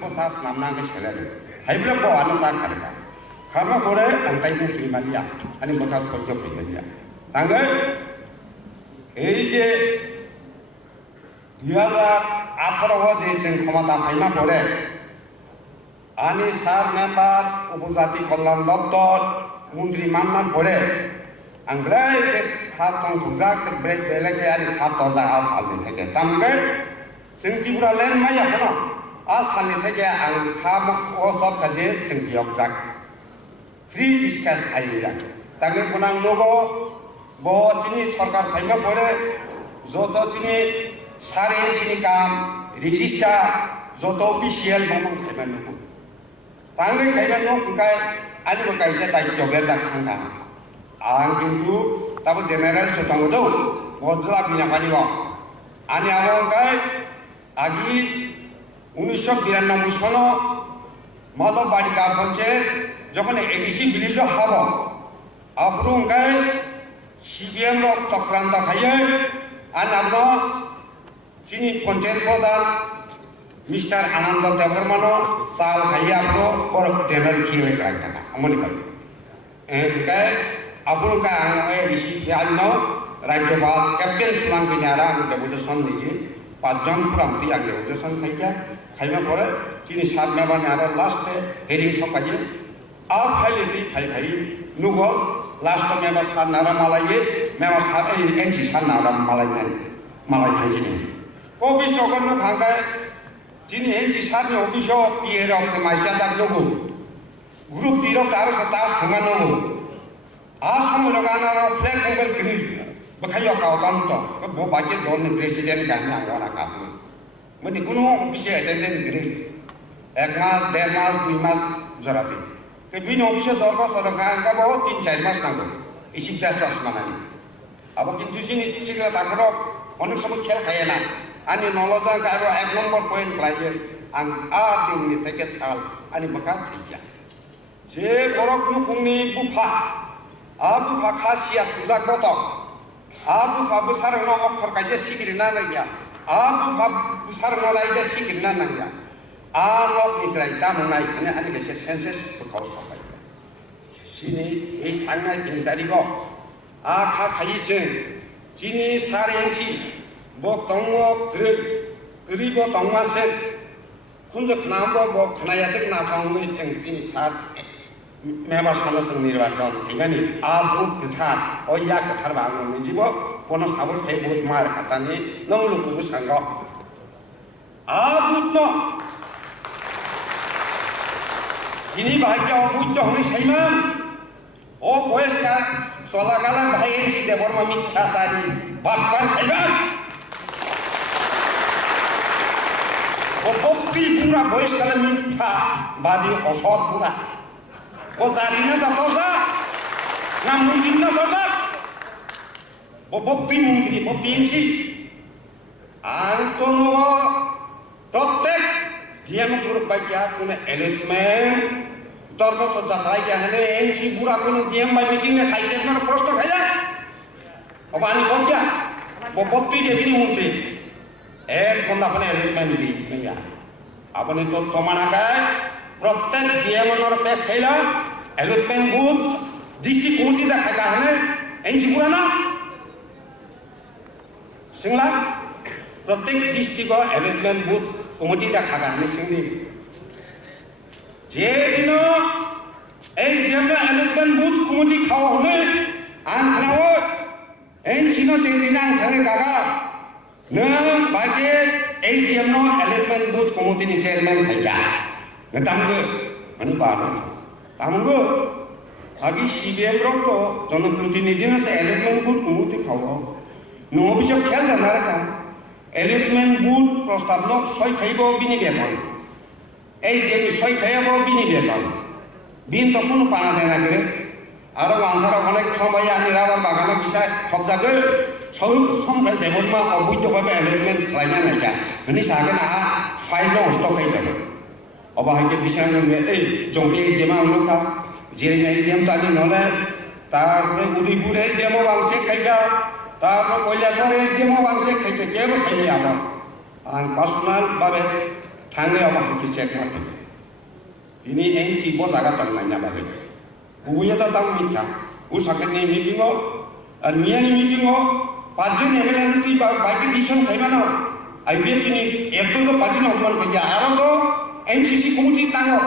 posas namna ke selar haibla ko ana sa kharga kharma pore angkai mu primania ani bekas sojjo primania tanggal এই যে 2018 যে जों ক্ষমতা পাইমা পরে আনি সার মেম্বার উপজাতি কল্যাণ দপ্তর মন্ত্রী মানমান পরে আংগ্রাই কে খাতং থুজাক ব্রেক বেলেকে আনি খাত দজা আসালনি থেকে তামগে जों ত্রিপুরা ল্যান্ড মাইয়া কেন আসালনি থেকে আং খাম ও সব কাজে जों বিয়োগ যাক ফ্রি ডিসকাস আই যাক তামগে কোনাং logo bo chini sarkar phaima pore joto chini sare chini kam register joto official mamang phaima nu tangai phaima nu kai ani mo kai se tai joger jak khanga ang kintu tabo general chotang do bojla bina pani go ani among kai agi 1992 sono madab balika panchayat যখন ADC village হাবো আব্রুং kai CBM rok চক্রান্ত খাইয়ে আর আমরা চিনি পঞ্চায়েত প্রধান mister আনন্দ দেববর্মন চাল খাইয়ে আপনি বড় জেনারেল খেলে টাকা আমনি পাবে এটাই আপনার আঙে রিসি খেয়াল রাজ্যপাল ক্যাপ্টেন সুলাং কিনারা আমি ডেপুটেশন দিয়েছি 5 জন প্রান্তি আগে ডেপুটেশন খাইবা পরে চিনি 7 মেম্বার আর লাস্টে হেরিং সব খাইয়ে আপ খাইলে খাই নুগল लास्ट मेम्बर सात नारा मालाये मेम्बर सात एनसी सात नारा मालाय थाइसे ऑफिस अगर नु खांगा जिनि एनसी सात नि ऑफिस पीएर से माइसा जाक नुगु ग्रुप पीरो तारो से तास थंगा नुगु आ समय लगाना फ्लैग मोबाइल किनि बखायो काउतान तो बो बाके दोन प्रेसिडेंट गाना आगोना कापु मनि कुनु ऑफिस अटेंडेंट गिरि 1 मास 1.5 मास 2 मास जराते ke bin office dorba sorokang ka bo 3-4 মাস নাগো ইসি ক্লাস মানানি আবার কিন্তু সিনি সিগলা তাকরক অনেক সময় খেল খায় না আনি নলজা গাবো 1 নম্বর পয়েন্ট লাইয়ে আং আ দিননি থেকে সাল আনি বাকা থিয়া যে বড় কুকুংনি বুফা বুফা খাসিয়া তুজাক বত বুফা বসারনো অক্ষর কাইছে সিগিরনা নাইয়া বুফা বসারনো লাইয়া সিগিরনা Naiya Alok Israel tamunai ini ani kese senses bekau sopai. Sini tangai tinggi tadi bo. Kha khai je. Sini sarengci bok tongmo geri bo tongma se. Kunjo knambo bo knaya se na tongmo sini sar member sama sing nirwachon tingani abut kethar oya kethar bangun ni jibo kono sabut kai but mar katani nong luku sanggo. Abut no ini bahagia butuh ni saiman oh boys ka solagala bahaya si deborma mitha sari batpan khaiban oh bokti pura boys kala mitha badi osot pura oh jalina ta tosa nam mungkin na tosa oh bokti si antono protek dia mengurup baca punya elemen dormo sudah kaya hane ensi pura punya dia mbak meetingnya kaya mana posto kaya apa ani bokya bokti dia ini menteri konda punya elemen di ya apa nih tuh tomana kaya protek dia menurut pes kaya elemen booth distrik komiti dah kaya hane ensi pura na singla protek distrik elemen booth komiti dah kagak nih sini. Jadi no, dia elemen booth komiti kau hone, angkau, Cina jadi nang kagak kagak. Nah, bagi dia no elemen booth komiti ni chairman kagak. Ngetam ke, mana baru? Tamu ke, bagi CBM rokto, jono protinidhi na se elemen booth komiti kau. Nunggu bisa khel dah narakan. Elemen booth প্রস্তাবনো 6 খাইব বিনি বেতন HDM 6 খাইব বিনি বেতন বিন তো কোনো পানা দেয় না করে আর আনসার অনেক সময় আনি রাবার বাগানো বিষয় কবজা করে সম্রাট দেবর্মা অবৈধভাবে এলেজমেন্ট খাইনা নাইকা মানে সাগে না ফাইল নষ্ট হয়ে যাবে অবাহকে বিষয় এই জঙ্গলি এইচডিএম আমলোকা জেরিং এইচডিএম তো আনি নলে তারপরে উদয়পুর এইচডিএমও বাংছে খাইকা তারপরে কৈলাসর এইচডিএমও বাংছে খাইকা কেবো সাইনি আমার আর পার্সোনাল ভাবে थांगे अब हाकि चेक मारते ini NC bos agak terlainnya bagai kubuya tak tahu minta usahakan ni meeting o nian meeting o pajen MLA nanti bagi decision kayak mana IBF ini itu tu pajen orang kerja arah tu NCC komiti tango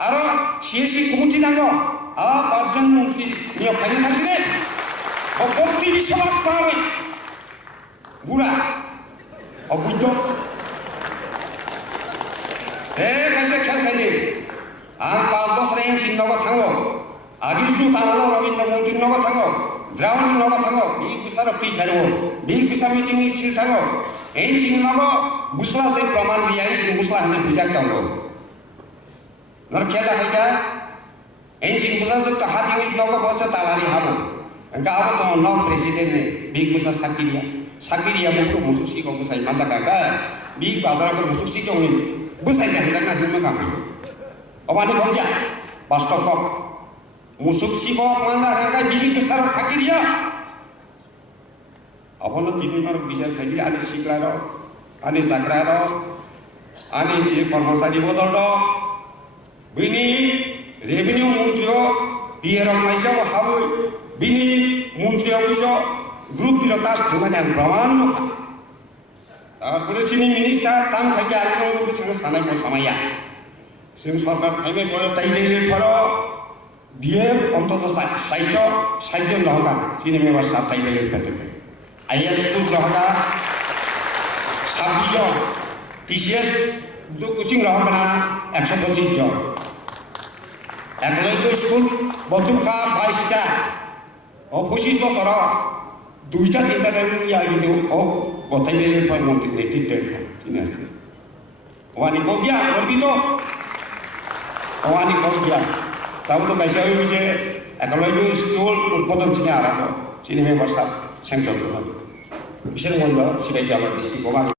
arah CSC komiti tango pajen mungkin ni kayak nanti deh komiti bisa apa gula abujo कैसे क्या कहेंगे आम 5 बस range इन नगद थांगो आगिसु थांगो रविन्द्र मोदी नगद थांगो ground नगद थांगो big बिसा रक्ति खारो बिग बिसा मीटिंग नि छिल थांगो एन छिन नगो बुसला से प्रमाण दिया छिन बुसला हने बुझाक थांगो नर खेला हैका एन छिन बुसा से कहा दिंग नगो बस तालारी हाबो enka abo to no president ne big busa sakiria mo musuksi ko busai manda kaga big bazar ko musuksi ko ni busai jangan nak dulu kami. Awak ni kau dia, pastor kau, musuk si kau mana hanggai biji besar sakit dia. Awak nak tidur orang bisa kaji ane siklaro, ane sakraro, ane je kormosadi bodol do. Bini revenue muntrio, dia orang Malaysia wahabu, bini muntrio bisa grup dirotas cuma yang praman muka. Kalau sini minister tam kerja itu bisa sana mau sama ya. Sini sorban kami boleh tayi faro dia untuk saya lohga sini memang sah tayi betul. Ayah sekolah lohga sabijo PCS itu kucing lohga 100% job. Eklo itu sekolah betul ka 22 ta. Ofisi tu sora 2-3 tahun ya gitu. Botai lele pun mungkin netit terka, ini asli. Wani kau dia, berbito. Wani kau dia. Tahu tu kaisa itu je. Kalau itu school utpadan sini arah, sini memang besar, sengcot tu. Bisa ngomong, sini jalan di sini.